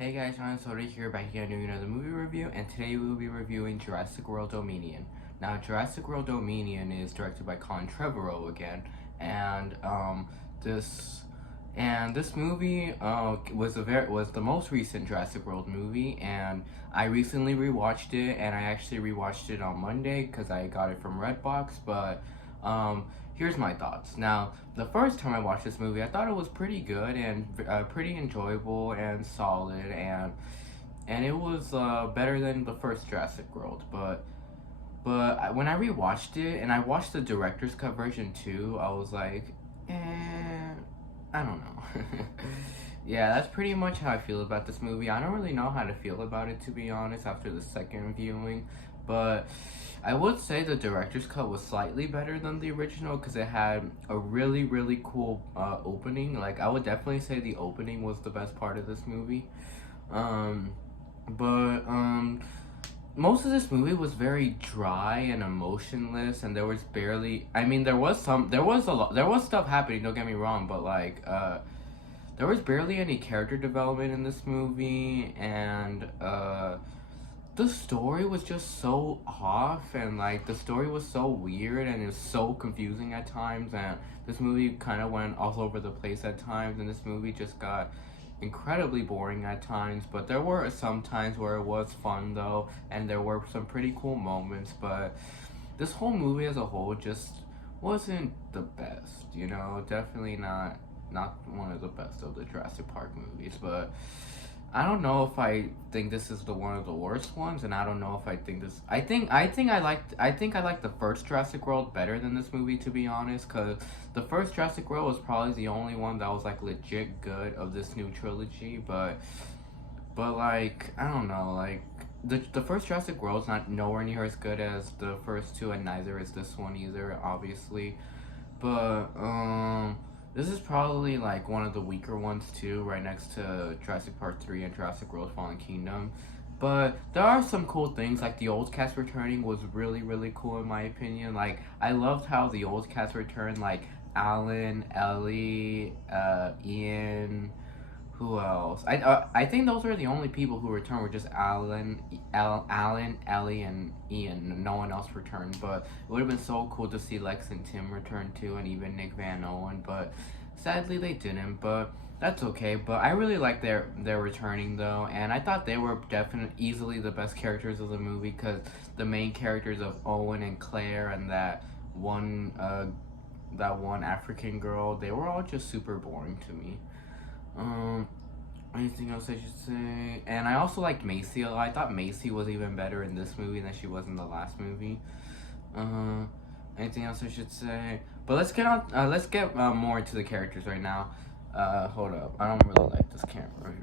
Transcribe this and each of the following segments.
Hey guys, Ryan Soda here, back again doing another movie review, and today we will be reviewing Jurassic World Dominion. Now, Jurassic World Dominion is directed by Colin Trevorrow again, and this this movie was the most recent Jurassic World movie, and I recently rewatched it, and I actually rewatched it on Monday because I got it from Redbox. But here's my thoughts. Now, the first time I watched this movie, I thought it was pretty good and pretty enjoyable and solid, and it was better than the first Jurassic World. When I rewatched it and I watched the director's cut version too, I was like, I don't know. Yeah, that's pretty much how I feel about this movie. I don't really know how to feel about it, to be honest, after the second viewing, but I would say the director's cut was slightly better than the original because it had a really cool opening. Like, I would definitely say the opening was the best part of this movie. But most of this movie was very dry and emotionless, and there was barely, I mean, there was stuff happening, don't get me wrong, but like there was barely any character development in this movie, and the story was just so off, and like the story was so weird, and it was so confusing at times, and this movie kind of went all over the place at times, and this movie just got incredibly boring at times. But there were some times where it was fun though, and there were some pretty cool moments. But this whole movie as a whole just wasn't the best, you know. Definitely not one of the best of the Jurassic Park movies. But I don't know if I think this is the one of the worst ones, and I don't know if I think this. I think I liked the first Jurassic World better than this movie, to be honest, because the first Jurassic World was probably the only one that was like legit good of this new trilogy. But like, I don't know, like the first Jurassic World's not nowhere near as good as the first two, and neither is this one either, obviously. But this is probably like one of the weaker ones too, right next to Jurassic Park 3 and Jurassic World Fallen Kingdom. But there are some cool things, like the old cast returning was really cool in my opinion. Like, I loved how the old cast returned, like Alan, Ellie, Ian, who else? I think those were the only people who returned, were just Alan, Ellie, and Ian. No one else returned, but it would have been so cool to see Lex and Tim return too, and even Nick Van Owen. But sadly, they didn't. But that's okay. But I really like their returning though, and I thought they were definitely easily the best characters of the movie, because the main characters of Owen and Claire and that one African girl, they were all just super boring to me. Anything else I should say? And I also liked Macy a lot. I thought Macy was even better in this movie than she was in the last movie. Anything else I should say? But let's get more into the characters right now. Hold up. I don't really like this camera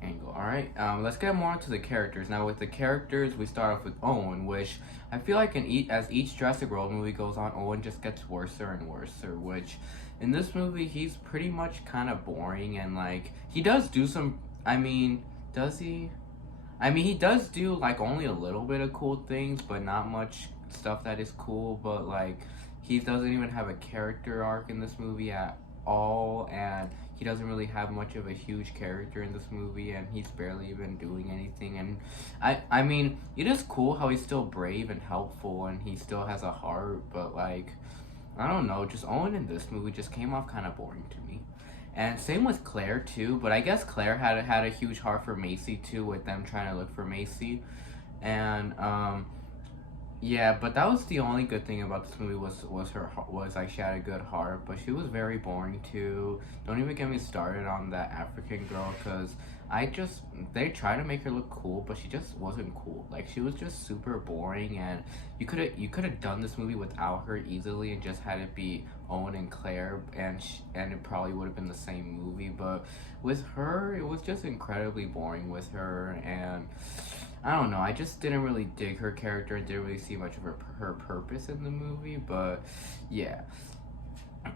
angle. Alright, let's get more into the characters. Now, with the characters, we start off with Owen, which I feel like as each Jurassic World movie goes on, Owen just gets worse and worse, which in this movie, he's pretty much kind of boring, and like, he does do some, I mean, does he? I mean, he does do like only a little bit of cool things, but not much stuff that is cool. But like, he doesn't even have a character arc in this movie at all, and he doesn't really have much of a huge character in this movie, and he's barely even doing anything. And I mean, it is cool how he's still brave and helpful, and he still has a heart, but like, I don't know, just Owen in this movie just came off kind of boring to me. And same with Claire too, but I guess Claire had a huge heart for Macy too, with them trying to look for Macy. And yeah, but that was the only good thing about this movie, was like, she had a good heart, but she was very boring too. Don't even get me started on that African girl, because they tried to make her look cool, but she just wasn't cool. Like, she was just super boring, and you could have done this movie without her easily and just had it be Owen and Claire, and it probably would have been the same movie. But with her, it was just incredibly boring with her, and I don't know, I just didn't really dig her character and didn't really see much of her purpose in the movie. But yeah.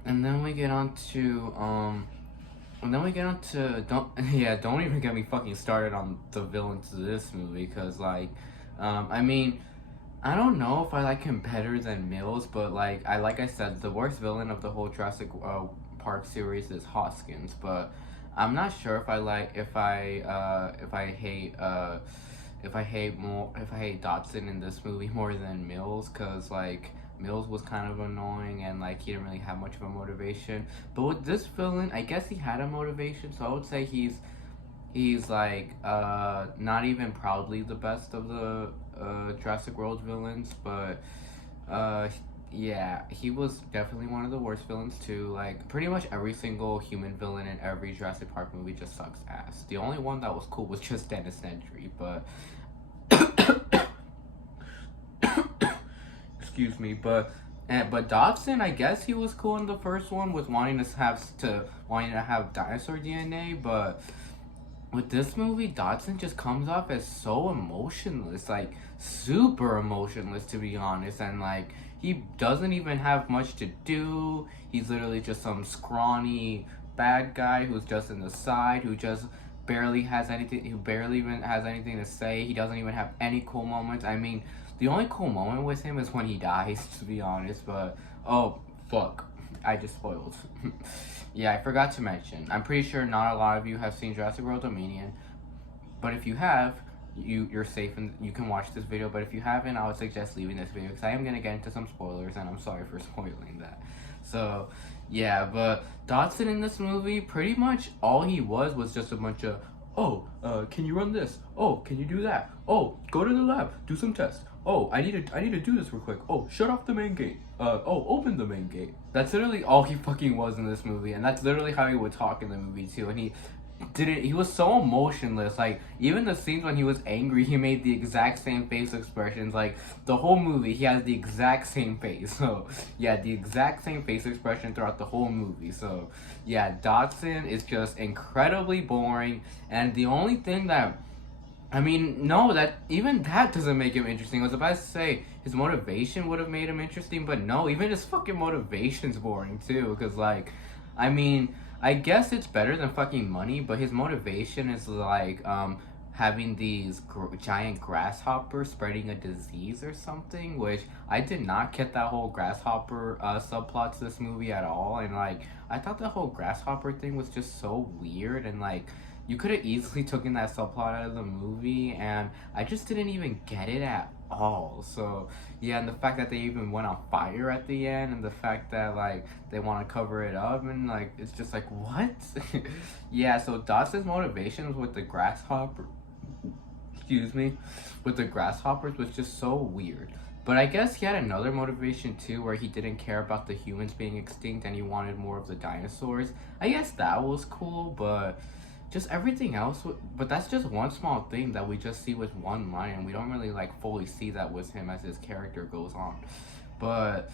And then we get on to don't even get me fucking started on the villains of this movie, because like, I mean, I don't know if I like him better than Mills, but like I said, the worst villain of the whole Jurassic Park series is Hoskins. But I'm not sure if I like if I hate Dotson in this movie more than Mills, cause like Mills was kind of annoying and like he didn't really have much of a motivation. But with this villain, I guess he had a motivation, so I would say he's like not even proudly the best of the Jurassic World villains, but uh yeah, he was definitely one of the worst villains too. Like pretty much every single human villain in every Jurassic Park movie just sucks ass. The only one that was cool was just Dennis Nedry, but excuse me, but Dodson, I guess he was cool in the first one with wanting to have dinosaur DNA, but with this movie, Dodson just comes off as so emotionless, like super emotionless to be honest, and like he doesn't even have much to do. He's literally just some scrawny bad guy who's just in the side, who just barely even has anything to say. He doesn't even have any cool moments. I mean, the only cool moment with him is when he dies, to be honest, but oh fuck. I just spoiled. Yeah, I forgot to mention. I'm pretty sure not a lot of you have seen Jurassic World Dominion, but if you have, you're safe and you can watch this video. But if you haven't, I would suggest leaving this video because I am gonna get into some spoilers, and I'm sorry for spoiling that. So, yeah, but Dodson in this movie, pretty much all he was just a bunch of, oh, can you run this? Oh, can you do that? Oh, go to the lab, do some tests. Oh, I need to do this real quick. Oh, shut off the main gate. Oh, open the main gate. That's literally all he fucking was in this movie, and that's literally how he would talk in the movie too. And he was so emotionless. Like even the scenes when he was angry, he made the exact same face expressions. Like the whole movie, he has the exact same face. So yeah, the exact same face expression throughout the whole movie. So yeah, Dodson is just incredibly boring, and the only thing that I mean, no, that even that doesn't make him interesting. I was about to say his motivation would have made him interesting, but no, even his fucking motivation's boring too. Cause like, I mean, I guess it's better than fucking money, but his motivation is like having these giant grasshoppers spreading a disease or something. Which I did not get that whole grasshopper subplot to this movie at all, and like I thought the whole grasshopper thing was just so weird and like you could have easily taken that subplot out of the movie, and I just didn't even get it at all. So yeah, and the fact that they even went on fire at the end, and the fact that like they want to cover it up, and like it's just like what? Yeah, so Dawson's motivations with the grasshopper, excuse me, with the grasshoppers was just so weird. But I guess he had another motivation too, where he didn't care about the humans being extinct and he wanted more of the dinosaurs. I guess that was cool, but just everything else, but that's just one small thing that we just see with one line, and we don't really like fully see that with him as his character goes on. But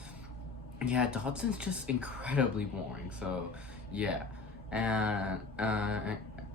yeah, Dodson's just incredibly boring. So yeah, and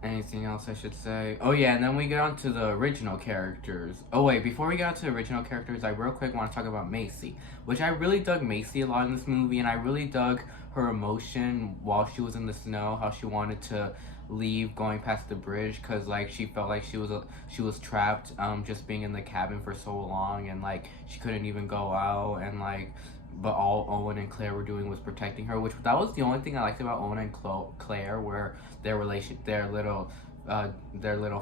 anything else I should say? Oh yeah, and then we get on to the original characters. Oh wait, before we get on to the original characters, I real quick want to talk about Macy, which I really dug Macy a lot in this movie, and I really dug her emotion while she was in the snow, how she wanted to leave going past the bridge because like she felt like she was trapped just being in the cabin for so long, and like she couldn't even go out, and like but all Owen and Claire were doing was protecting her, which that was the only thing I liked about Owen and Claire, where their little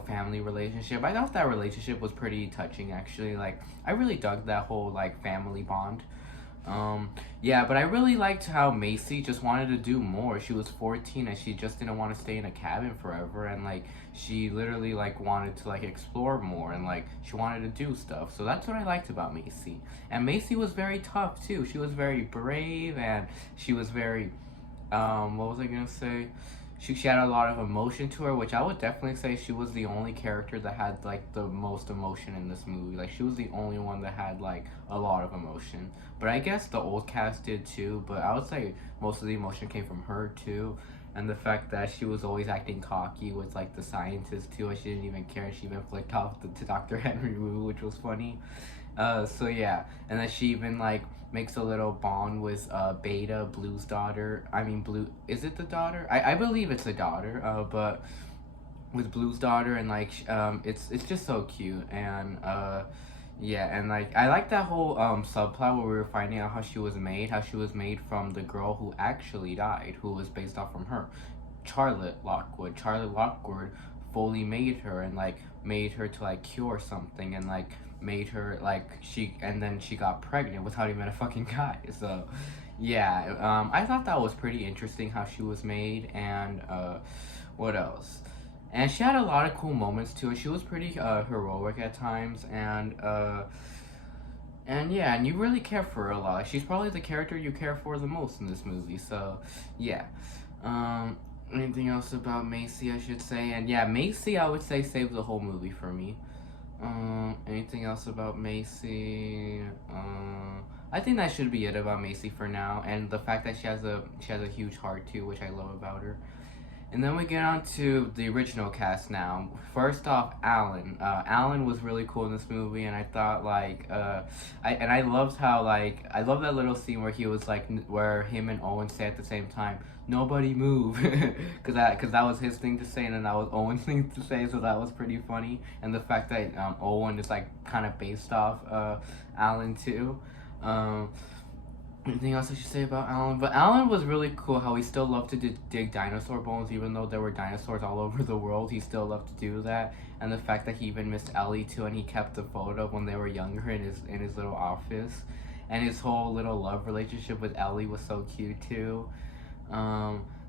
family relationship. I thought that relationship was pretty touching actually. Like I really dug that whole like family bond. Yeah, but I really liked how Macy just wanted to do more. She was 14 and she just didn't want to stay in a cabin forever, and like she literally like wanted to like explore more, and like she wanted to do stuff. So that's what I liked about Macy. And Macy was very tough too. She was very brave, and she was very what was I gonna say? She had a lot of emotion to her, which I would definitely say she was the only character that had like the most emotion in this movie. Like she was the only one that had like a lot of emotion. But I guess the old cast did too, but I would say most of the emotion came from her too. And the fact that she was always acting cocky with like the scientist too, and she didn't even care, and she even flicked off to Dr. Henry Wu, which was funny. So yeah, and then she even like makes a little bond with Beta, Blue's daughter. I mean, Blue, is it the daughter? I believe it's the daughter. But with Blue's daughter, and like it's just so cute, and yeah, and like I like that whole subplot where we were finding out how she was made from the girl who actually died, who was based off from her. Charlotte Lockwood fully made her, and like made her to like cure something, and like made her like and then she got pregnant without even a fucking guy. So yeah, I thought that was pretty interesting how she was made. And what else? And she had a lot of cool moments too. She was pretty heroic at times. And yeah, and you really care for her a lot. She's probably the character you care for the most in this movie. So yeah. Um, Anything else about Macy, I should say? And yeah, Macy, I would say, saved the whole movie for me. Anything else about Macy? I think that should be it about Macy for now, and the fact that she has a huge heart too, which I love about her. And then we get on to the original cast now. First off, Alan. Alan was really cool in this movie, and I thought I loved how I love that little scene where he was where him and Owen say at the same time, "Nobody move," because that was his thing to say, and then that was Owen's thing to say, so that was pretty funny. And the fact that Owen is like kind of based off Alan too. Um, Anything else I should say about Alan? But Alan was really cool how he still loved to dig dinosaur bones, even though there were dinosaurs all over the world. He still loved to do that, and the fact that he even missed Ellie too, and he kept the photo when they were younger in his little office, and his whole little love relationship with Ellie was so cute too.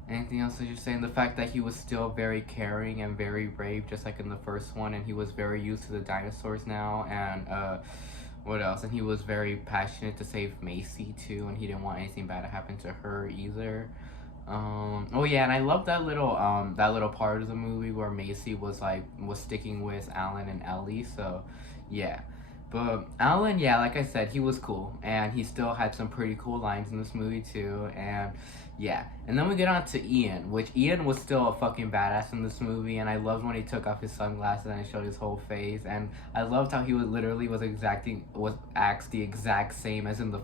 Anything else I should say? And the fact that he was still very caring and very brave, just like in the first one, and he was very used to the dinosaurs now, and what else? And he was very passionate to save Macy too, and he didn't want anything bad to happen to her either. Oh yeah, and I love that little part of the movie where Macy was sticking with Alan and Ellie. So yeah. But Alan, yeah, like I said, he was cool, and he still had some pretty cool lines in this movie too, and yeah. And then we get on to Ian, which Ian was still a fucking badass in this movie, and I loved when he took off his sunglasses and showed his whole face, and I loved how he was acts the exact same as in the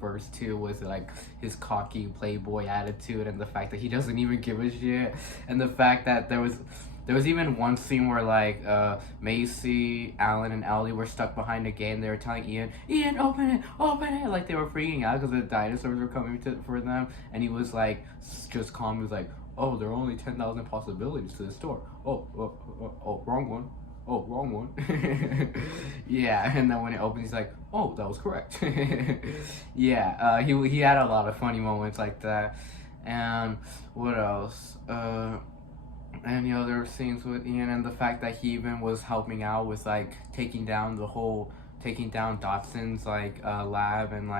first two, was like his cocky playboy attitude, and the fact that he doesn't even give a shit, and the fact that there was even one scene where Macy, Alan, and Ellie were stuck behind a gate, and they were telling Ian, open it, like they were freaking out because the dinosaurs were coming for them, and he was just calm. He was like, "Oh, there are only 10,000 possibilities to this door. Oh, wrong one. Oh, wrong one." Yeah, and then when it opens, he's like, "Oh, that was correct." Yeah, he had a lot of funny moments like that. And what else? Any other scenes with Ian, and the fact that he even was helping out with taking down Dotson's lab, and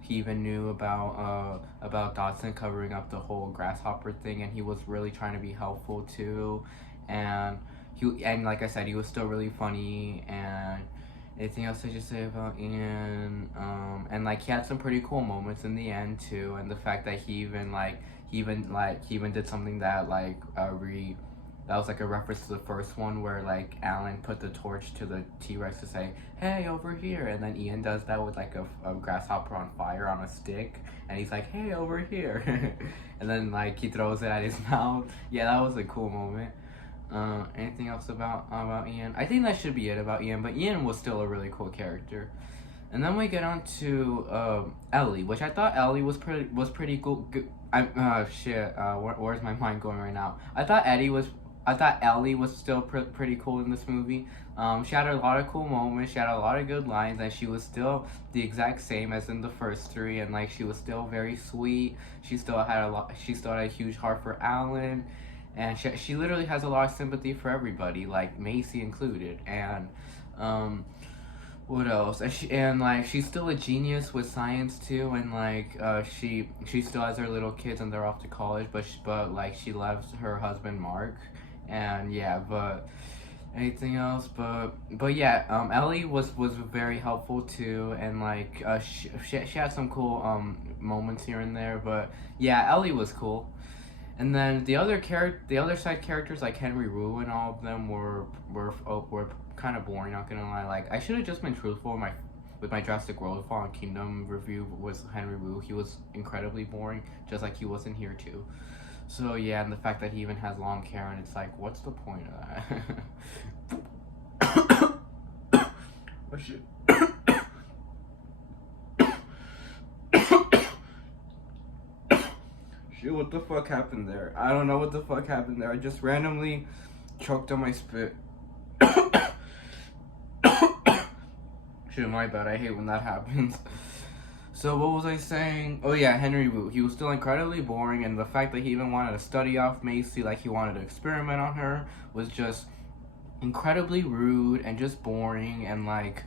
he even knew about Dotson covering up the whole grasshopper thing, and he was really trying to be helpful too. And like I said, he was still really funny. And anything else I should say about Ian? And he had some pretty cool moments in the end too, and the fact that he even did something that that was a reference to the first one, where Alan put the torch to the T-Rex to say, "Hey, over here," and then Ian does that with a grasshopper on fire on a stick, and he's like, "Hey, over here," and then he throws it at his mouth. Yeah, that was a cool moment. Anything else about Ian? I think that should be it about Ian, but Ian was still a really cool character. And then we get on to Ellie, which I thought Ellie was pretty cool. Where's my mind going right now? I thought Ellie was still pretty cool in this movie. She had a lot of cool moments. She had a lot of good lines, and she was still the exact same as in the first three. And she was still very sweet. She still had a huge heart for Alan, and she literally has a lot of sympathy for everybody, Macy included. And what else? And she's still a genius with science too, and she still has her little kids and they're off to college, but she loves her husband Mark. And yeah, but anything else? But yeah, Ellie was very helpful too, and she had some cool moments here and there. But yeah, Ellie was cool. And then the other side characters like Henry Wu and all of them were kind of boring, not gonna lie. I should have just been truthful with my Jurassic World Fallen Kingdom review was Henry Wu. He was incredibly boring, just like he was in here too. So yeah, and the fact that he even has long hair, and it's what's the point of that? Oh shit. Shit, what the fuck happened there? I don't know what the fuck happened there. I just randomly choked on my spit. Shit, my bad. I hate when that happens. So what was I saying? Oh yeah, Henry Wu. He was still incredibly boring, and the fact that he even wanted to study off Macy, like he wanted to experiment on her, was just incredibly rude and just boring. And like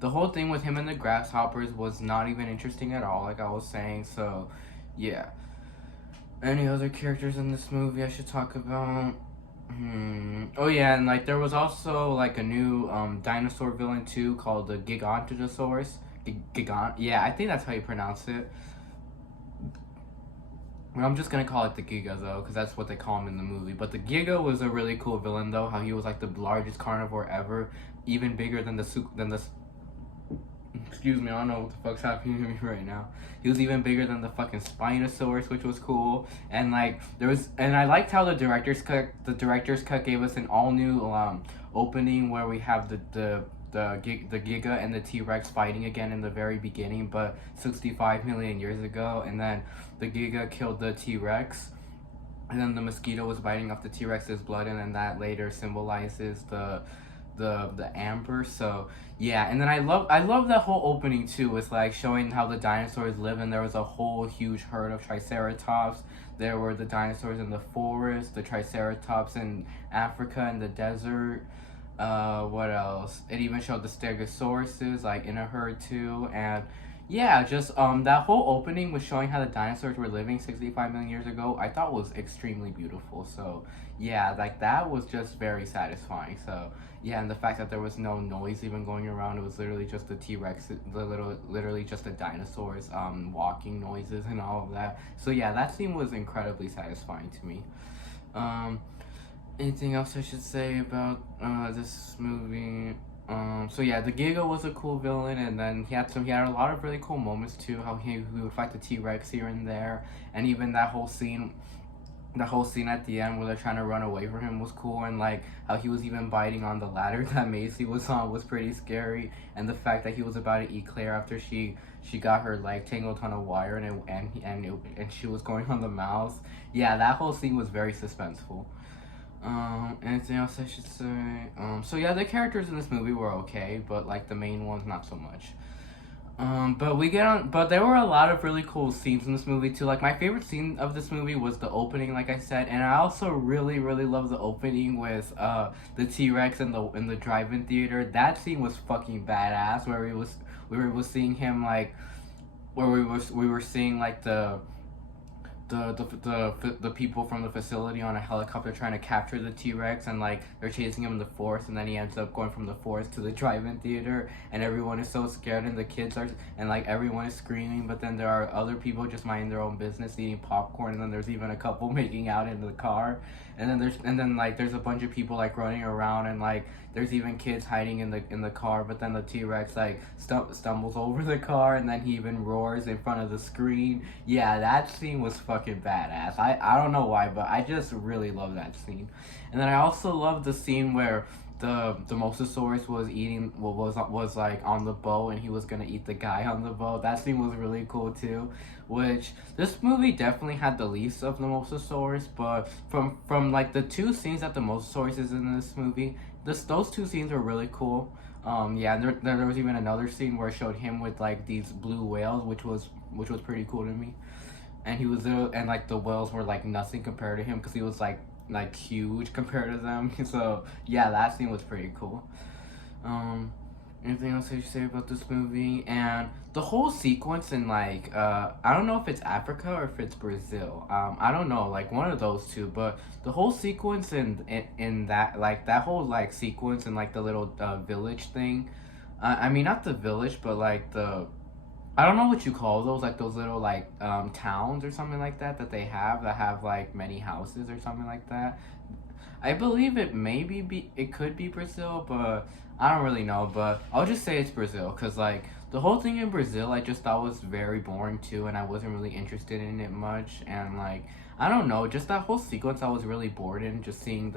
the whole thing with him and the grasshoppers was not even interesting at all, like I was saying. So yeah. Any other characters in this movie I should talk about? Oh yeah, and like there was also like a new dinosaur villain too called the Gigantosaurus. Gigant. Yeah, I think that's how you pronounce it. Well, I'm just gonna call it the Giga though, because that's what they call him in the movie. But the Giga was a really cool villain though. How he was like the largest carnivore ever, even bigger than the. Excuse me, I don't know what the fuck's happening to me right now. He was even bigger than the fucking Spinosaurus, which was cool. And like and I liked how the director's cut gave us an all new opening where we have the Giga and the T-Rex fighting again in the very beginning, but 65 million years ago, and then the Giga killed the T-Rex, and then the mosquito was biting off the T-Rex's blood, and then that later symbolizes the amber. So yeah, and then I love that whole opening too, with like showing how the dinosaurs live, and there was a whole huge herd of triceratops. There were the dinosaurs in the forest, the triceratops in Africa in the desert. What else? It even showed the stegosauruses like in a herd too, and yeah, just that whole opening was showing how the dinosaurs were living 65 million years ago. I thought was extremely beautiful. So yeah, like that was just very satisfying. So yeah, and the fact that there was no noise even going around, it was literally just the T-Rex, literally just the dinosaurs walking noises and all of that. So yeah, that scene was incredibly satisfying to me. Anything else I should say about this movie? So yeah, the Giga was a cool villain, and then he had a lot of really cool moments too. How he would fight the T-Rex here and there, and even that whole scene at the end where they're trying to run away from him was cool, and like how he was even biting on the ladder that Macy was on was pretty scary, and the fact that he was about to eat Claire after she got her leg tangled on a wire, and she was going on the mouse. Yeah, that whole scene was very suspenseful. Anything else I should say? So yeah, the characters in this movie were okay, but like the main ones, not so much. But there were a lot of really cool scenes in this movie too. Like my favorite scene of this movie was the opening, like I said, and I also really, really love the opening with the T-Rex in the drive-in theater. That scene was fucking badass, where we were seeing him like, where we were seeing like the people from the facility on a helicopter trying to capture the T-Rex, and like they're chasing him in the forest, and then he ends up going from the forest to the drive-in theater, and everyone is so scared, and the kids are, and like everyone is screaming, but then there are other people just minding their own business eating popcorn, and then there's even a couple making out in the car, and then there's a bunch of people like running around, and like there's even kids hiding in the car, but then the T-Rex like stumbles over the car, and then he even roars in front of the screen. Yeah, that scene was fucking badass. I don't know why, but I just really love that scene. And then I also love the scene where the Mosasaurus was like on the boat, and he was gonna eat the guy on the boat. That scene was really cool too. Which this movie definitely had the least of the Mosasaurus, but from like the two scenes that the Mosasaurus is in this movie, those two scenes were really cool. Yeah, there was even another scene where it showed him with like these blue whales, which was pretty cool to me. And he was there, and like the whales were like nothing compared to him, because he was like huge compared to them. So yeah, that scene was pretty cool. Anything else I should say about this movie? And the whole sequence in like I don't know if it's Africa or if it's Brazil. I don't know, like one of those two. But the whole sequence in that, like that whole like sequence in like the little village thing. I mean, not the village, but like the, I don't know what you call those, like those little like towns or something like that they have like many houses or something like that. I believe it could be Brazil, but I don't really know. But I'll just say it's Brazil, because like the whole thing in Brazil I just thought was very boring too, and I wasn't really interested in it much. And like I don't know, just that whole sequence I was really bored in, just seeing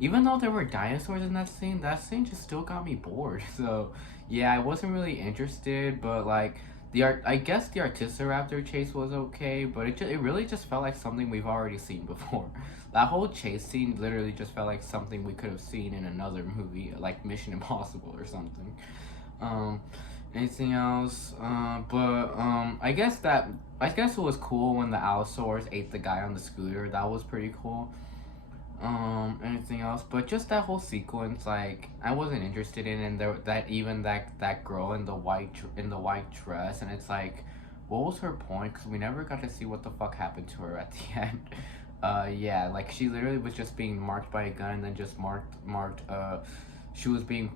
even though there were dinosaurs in that scene just still got me bored. So yeah, I wasn't really interested, but like I guess the Artisoraptor chase was okay, but it really just felt like something we've already seen before. That whole chase scene literally just felt like something we could have seen in another movie, like Mission Impossible or something. Um, Anything else? I guess it was cool when the Allosaurus ate the guy on the scooter. That was pretty cool. Anything else? But just that whole sequence, like I wasn't interested in, and there that even that girl in the white dress, and it's like, what was her point? Because we never got to see what the fuck happened to her at the end. Yeah, like she literally was just being marked by a gun, and then just marked. She was being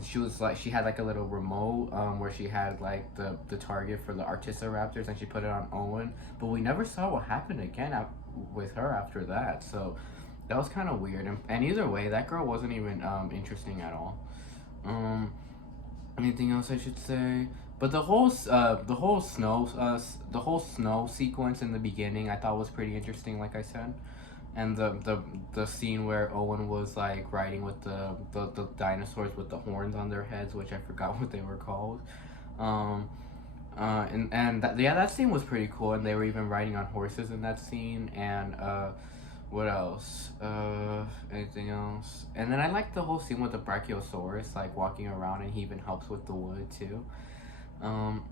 she was like she had like a little remote where she had like the target for the Artisoraptors, and she put it on Owen, but we never saw what happened again with her after that. So that was kind of weird. And either way, that girl wasn't even interesting at all. Um, Anything else I should say? But the whole snow sequence in the beginning, I thought was pretty interesting. Like I said, and the scene where Owen was like riding with the dinosaurs with the horns on their heads, which I forgot what they were called. Um, that scene was pretty cool, and they were even riding on horses in that scene. And what else? Anything else? And then I like the whole scene with the Brachiosaurus like walking around, and he even helps with the wood too.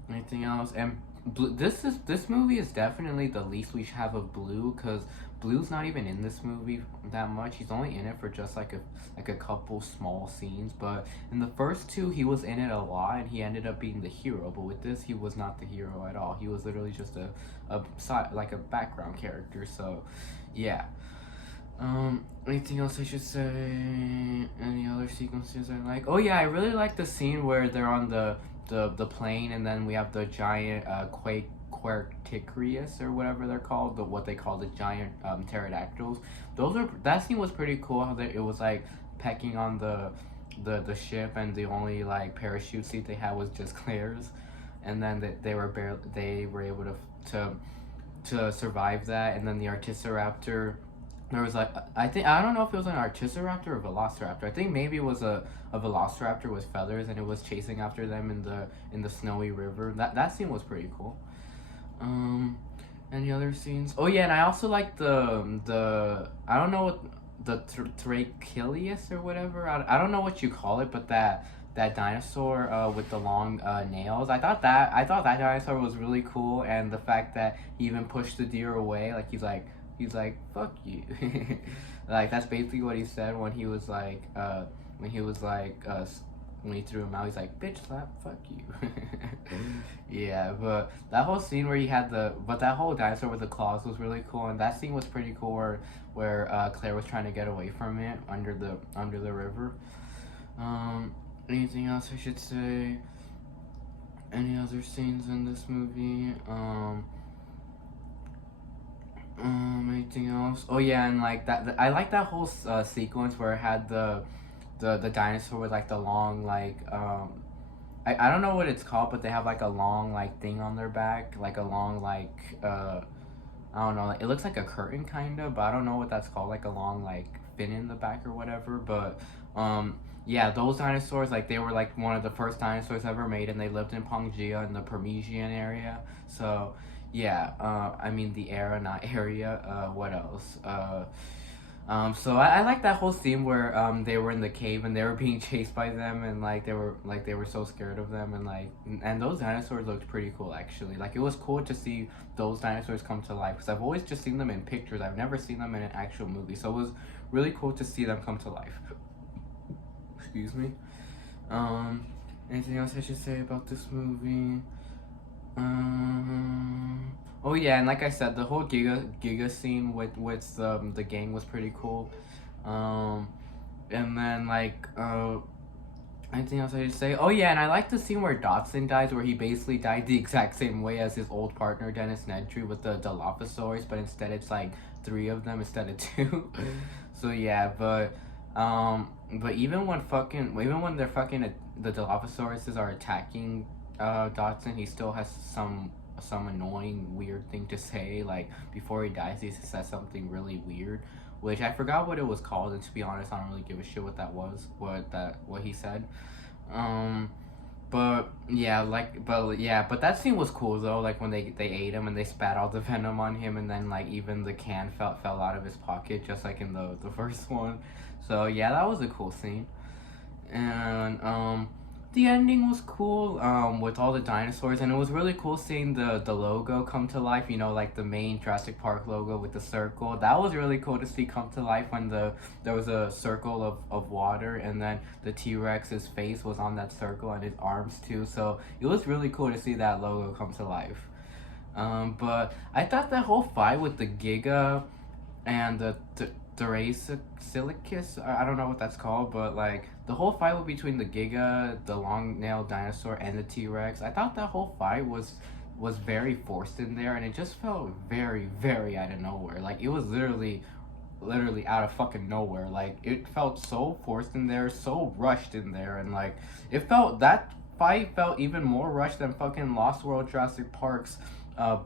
Anything else? And this movie is definitely the least we should have of Blue, because Blue's not even in this movie that much. He's only in it for just like a couple small scenes. But in the first two, he was in it a lot, and he ended up being the hero. But with this, he was not the hero at all. He was literally just a side, like a background character. So, yeah. Anything else I should say? Any other sequences I like? Oh yeah, I really like the scene where they're on the plane, and then we have the giant Querticarius or whatever they're called, what they call the giant pterodactyls. That scene was pretty cool. How it was like pecking on the ship, and the only like parachute seat they had was just Claire's, and then they were able to survive that, and then the Artisoraptor. There was like I don't know if it was an Artisoraptor or Velociraptor. I think maybe it was a Velociraptor with feathers, and it was chasing after them in the snowy river. That scene was pretty cool. Any other scenes? Oh yeah, and I also like the I don't know what the Trachelius or whatever. I don't know what you call it, but that dinosaur with the long nails. I thought that dinosaur was really cool, and the fact that he even pushed the deer away, like he's like, fuck you. Like, that's basically what he said when he was like, when he threw him out, he's like, bitch slap, fuck you. Yeah, but that whole scene where that whole dinosaur with the claws was really cool, and that scene was pretty cool where Claire was trying to get away from it under the river. Anything else I should say? Any other scenes in this movie? Anything else? Oh yeah, and like that, I like that whole sequence where it had the dinosaur with like the long like I don't know what it's called, but they have like a long like thing on their back, like a long like I don't know, like, it looks like a curtain kind of, but I don't know what that's called, like a long like fin in the back or whatever. But yeah, those dinosaurs, like they were like one of the first dinosaurs ever made, and they lived in Pangea in the Parmesian area. So yeah, I mean the era, not area. What else? So I like that whole scene where they were in the cave, and they were being chased by them, and like they were so scared of them, and those dinosaurs looked pretty cool actually. Like, it was cool to see those dinosaurs come to life, because I've always just seen them in pictures. I've never seen them in an actual movie, so it was really cool to see them come to life. Excuse me. Anything else I should say about this movie? Oh yeah, and like I said, the whole Giga scene with the gang was pretty cool. And then like anything else I should say? Oh yeah, and I like the scene where Dotson dies, where he basically died the exact same way as his old partner Dennis Nedry with the Dilophosaurus, but instead it's like 3 of them instead of 2. So yeah, but even when they're fucking the Dilophosauruses are attacking Dotson, he still has some annoying weird thing to say. Like, before he dies, he says something really weird, which I forgot what it was called, and to be honest, I don't really give a shit what that was, what he said. But yeah, but that scene was cool though. Like when they ate him and they spat all the venom on him, and then like even the can fell out of his pocket, just like in the first one. So yeah, that was a cool scene. And the ending was cool with all the dinosaurs, and it was really cool seeing the logo come to life, you know, like the main Jurassic Park logo with the circle. That was really cool to see come to life when there was a circle of water, and then the T-Rex's face was on that circle and his arms too, so it was really cool to see that logo come to life. But I thought that whole fight with the Giga and the Jurassic, I don't know what that's called, but like the whole fight between the Giga, the long-nailed dinosaur, and the T-Rex, I thought that whole fight was very forced in there, and it just felt very, very out of nowhere. Like it was literally out of fucking nowhere. Like it felt so forced in there, so rushed in there, and like that fight felt even more rushed than fucking Lost World Jurassic Park's uh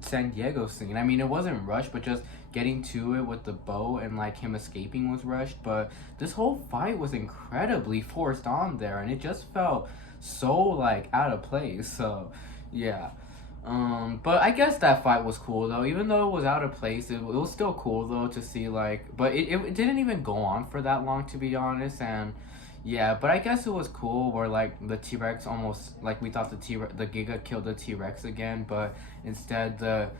San Diego scene. I mean, it wasn't rushed, but just getting to it with the bow and like him escaping was rushed. But this whole fight was incredibly forced on there, and it just felt so like out of place. So, yeah. But I guess that fight was cool though. Even though it was out of place, it was still cool though to see like. But it didn't even go on for that long, to be honest, and. Yeah, but I guess it was cool where like the T Rex almost like we thought the Giga killed the T Rex again, but instead the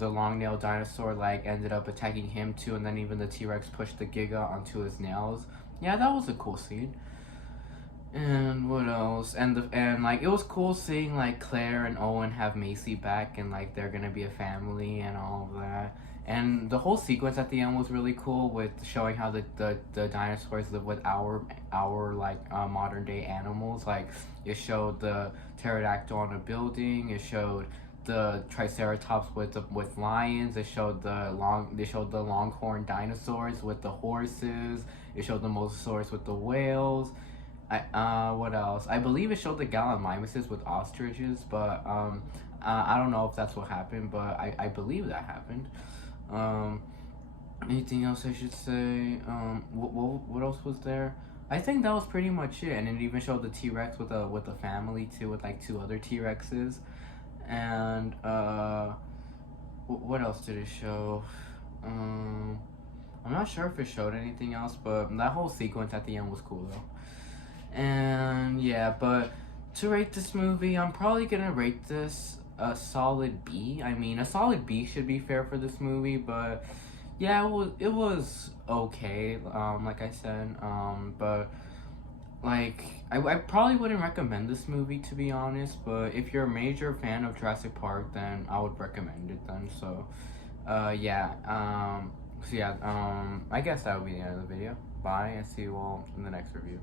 long nailed dinosaur like ended up attacking him too, and then even the T Rex pushed the Giga onto his nails. Yeah, that was a cool scene. And what else? And like it was cool seeing like Claire and Owen have Macy back, and like they're gonna be a family and all of that. And the whole sequence at the end was really cool with showing how the dinosaurs live with our like modern day animals. Like it showed the pterodactyl on a building. It showed the triceratops with lions. They showed the longhorn dinosaurs with the horses. It showed the mosasaurus with the whales. What else? I believe it showed the gallimimuses with ostriches, but I don't know if that's what happened, but I believe that happened. Um, Anything else I should say? What else was there? I think that was pretty much it, and it even showed the T Rex with a family too, with like two other T Rexes, and what else did it show? I'm not sure if it showed anything else, but that whole sequence at the end was cool though. And yeah, but to rate this movie, I'm probably gonna rate this a solid B. I mean, a solid B should be fair for this movie, but yeah, it was okay. Like I said, but like I probably wouldn't recommend this movie, to be honest. But if you're a major fan of Jurassic Park, then I would recommend it. Then yeah. I guess that would be the end of the video. Bye, and see you all in the next review.